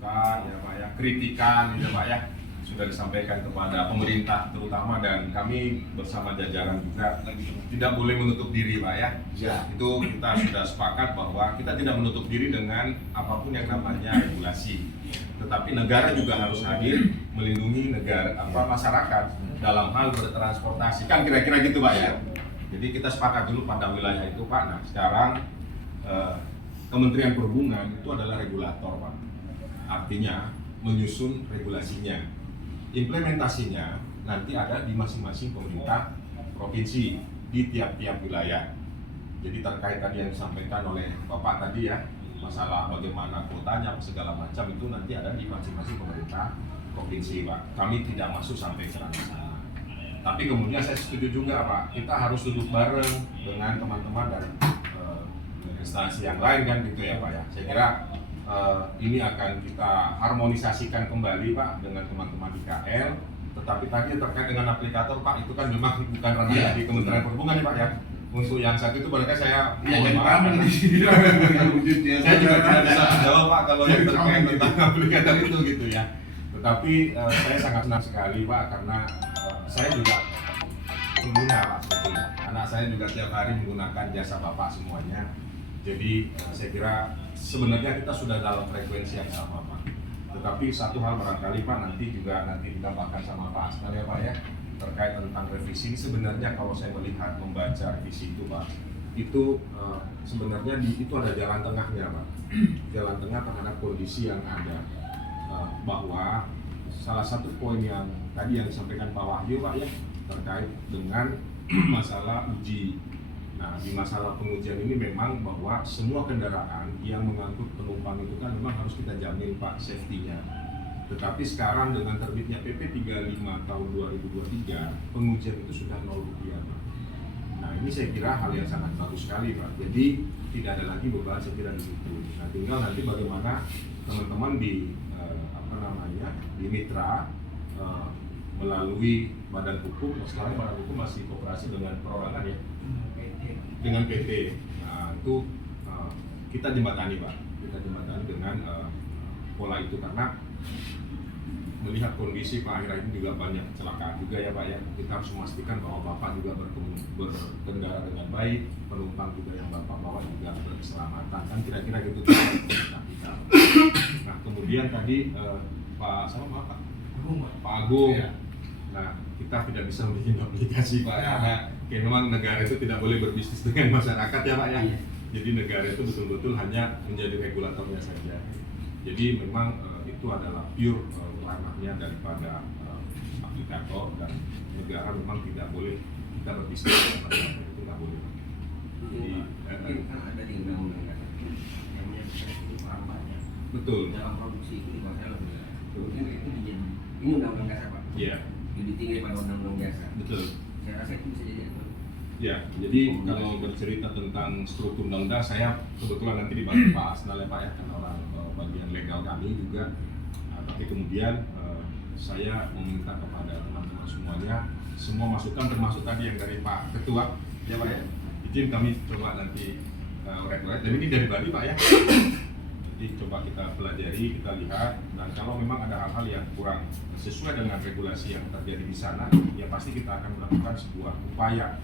masukan ya Pak ya, kritikan ya Pak ya, sudah disampaikan kepada pemerintah terutama, dan kami bersama jajaran juga tidak boleh menutup diri Pak ya. Itu kita sudah sepakat bahwa kita tidak menutup diri dengan apapun yang namanya regulasi. Tetapi negara juga harus hadir melindungi masyarakat dalam hal bertransportasi. Kan kira-kira gitu Pak ya. Jadi kita sepakat dulu pada wilayah itu Pak. Nah, sekarang Kementerian Perhubungan itu adalah regulator Pak. Artinya menyusun regulasinya. Implementasinya nanti ada di masing-masing pemerintah provinsi di tiap-tiap wilayah. Jadi terkait tadi yang disampaikan oleh Bapak tadi ya, masalah bagaimana kuotanya segala macam itu nanti ada di masing-masing pemerintah provinsi Pak. Kami tidak masuk sampai ke sana. Tapi kemudian saya setuju juga Pak, kita harus duduk bareng dengan teman-teman dari instansi yang lain kan gitu ya Pak ya. Saya kira ini akan kita harmonisasikan kembali Pak dengan teman-teman di KL. Tetapi tadi terkait dengan aplikator Pak, itu kan memang bukan ranah di Kementerian Perhubungan ya Pak ya. Untuk yang satu itu barangkali saya mohon maaf karena saya juga tidak bisa menjawab Pak kalau yang terkait tentang aplikator itu gitu ya. Tetapi saya sangat senang sekali Pak, karena saya juga pengguna Pak sebetulnya. Anak saya juga tiap hari menggunakan jasa Bapak semuanya. Jadi saya kira sebenarnya kita sudah dalam frekuensi yang sama Pak. Tetapi satu hal barangkali Pak nanti ditambahkan sama Pak Asnal ya Pak ya, terkait tentang revisi. Sebenarnya kalau saya melihat membaca revisi itu Pak, itu sebenarnya itu ada jalan tengahnya Pak. Jalan tengah terhadap kondisi yang ada, bahwa salah satu poin yang tadi yang disampaikan Pak Wahyu Pak ya, terkait dengan masalah uji. Nah, di masalah pengujian ini memang bahwa semua kendaraan yang mengangkut penumpang itu kan memang harus kita jamin Pak safety-nya. Tetapi sekarang dengan terbitnya PP 35 tahun 2023, pengujian itu sudah 0 rupiah Pak. Nah, ini saya kira hal yang sangat bagus sekali Pak. Jadi tidak ada lagi beban saya kira di situ. Nah, tinggal nanti bagaimana teman-teman di di mitra melalui badan hukum. Sekarang badan hukum masih kooperasi dengan perorangan ya, dengan PT. Nah, itu kita jembatani Pak, kita jembatani dengan pola itu, karena melihat kondisi Pak akhir ini juga banyak kecelakaan juga ya Pak ya. Kita harus memastikan bahwa Bapak juga berkendara dengan baik, penumpang juga yang Bapak bawa juga berkeselamatan, kan kira-kira gitu kita. Nah, kemudian tadi Pak Agung ya. Nah, kita tidak bisa bikin aplikasi Pak karena memang negara itu tidak boleh berbisnis dengan masyarakat ya Pak ya. Jadi negara itu betul-betul hanya menjadi regulatornya saja. Jadi memang itu adalah pure ranahnya daripada aplikator, dan negara memang tidak boleh kita berbisnis dengan masyarakat, itu nggak boleh. Jadi kan ada di undang-undang namanya orang banyak. Betul. Dalam produksi itu dikuasai lebih. Kemudian itu ini undang-undang dasar Pak. Iya. Lebih tinggi daripada undang-undang biasa. Betul. Saya rasa itu bisa jadi atur. Ya, jadi kalau bercerita tentang struktur undang-undang, saya kebetulan nanti dibantu Pak Asnal ya Pak ya, karena orang bagian legal kami juga. Tapi kemudian saya meminta kepada teman-teman semuanya, semua masukan termasuk tadi yang dari Pak Ketua ya Pak ya. Izin kami coba nanti orek-orek. Dan ini dari Bali Pak ya. Jadi coba kita pelajari, kita lihat, dan kalau memang ada hal-hal yang kurang sesuai dengan regulasi yang terjadi di sana, ya pasti kita akan melakukan sebuah upaya,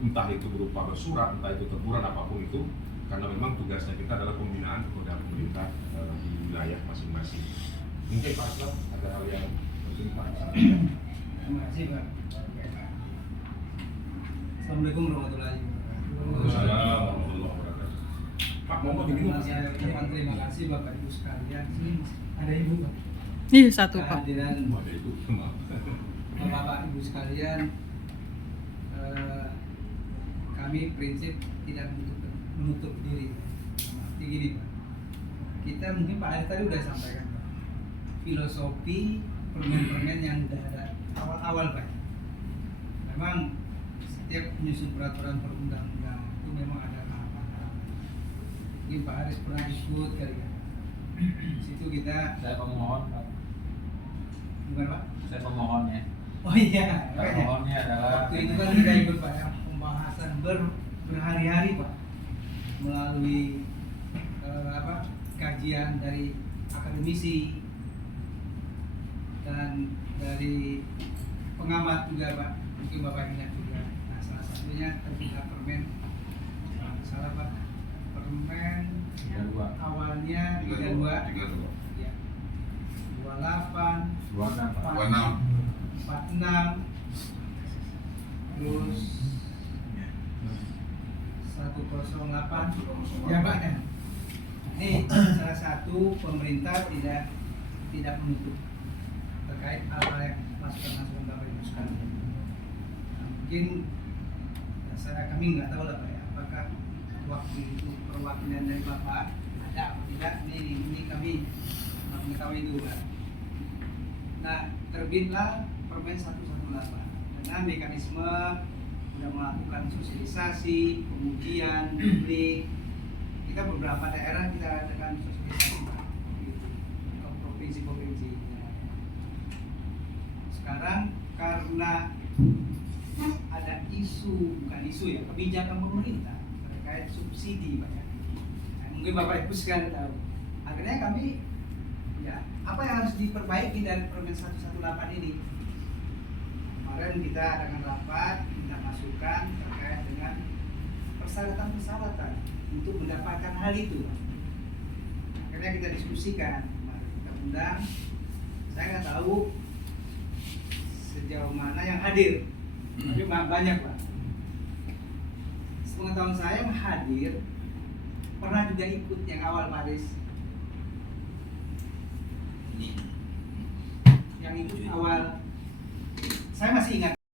entah itu berupa bersurat, entah itu teguran, apapun itu, karena memang tugasnya kita adalah pembinaan kepada pemerintah di wilayah masing-masing. Mungkin Pak Aslam ada hal yang penting Pak. Terima kasih Pak. Assalamualaikum warahmatullahi wabarakatuh. Assalamualaikum. Pak, mau Terima kasih Bapak Ibu sekalian. Sini ada Ibu Pak. Iya, satu Pak. Kehadiran Ada itu, maaf. Bapak Ibu sekalian, kami prinsip tidak menutup diri. Arti gini Pak, kita mungkin Pak Arief tadi udah sampaikan Pak, filosofi permen-permen yang udah ada awal-awal Pak. Memang setiap menyusun peraturan perundang-undangan itu memang ada tahapan-tahapan. Mungkin Pak Arief pernah ikut kali ya. Situ kita. Saya pemohon Pak. Bukan Pak? Saya pemohonnya. Oh iya. Pemohonnya adalah Waktu itu kan kita ikut Pak ya, pembahasan berhari-hari Pak, melalui kajian dari akademisi dan dari pengamat juga Pak, mungkin Bapak ingat juga. Nah, salah satunya terbilang permen, salah Pak, permen 32. awalnya 32, 32. ya, 28, 26 Pak. 26. 46, terus 108, ya Pak ya. Ini salah satu pemerintah tidak menutup terkait hal-hal yang masukan-masukan Bapak Ibu sekalian. Nah, mungkin kami nggak tahu lah Pak ya, apakah waktu itu perwakilan dari Bapak ada atau tidak. Ini kami nggak mengetahui itu Pak. Nah, terbitlah Permen 118 dengan mekanisme sudah melakukan sosialisasi, pengujian publik. Kita beberapa daerah kita adakan sosialisasi Pak, gitu, ke provinsi-provinsi. Sekarang karena ada bukan isu ya, kebijakan pemerintah terkait subsidi Pak ya. Nah, mungkin Bapak Ibu sekalian tahu. Akhirnya kami ya, apa yang harus diperbaiki dari Permen 118 ini? Kemarin kita adakan rapat, minta masukan terkait dengan persyaratan-persyaratan untuk mendapatkan hal itu. Akhirnya kita diskusikan, kita undang. Saya nggak tahu sejauh mana yang hadir, tapi banyak Pak. Sepengetahuan saya yang hadir pernah juga ikut yang awal Pak Aris. Yang ikut awal, saya masih ingat.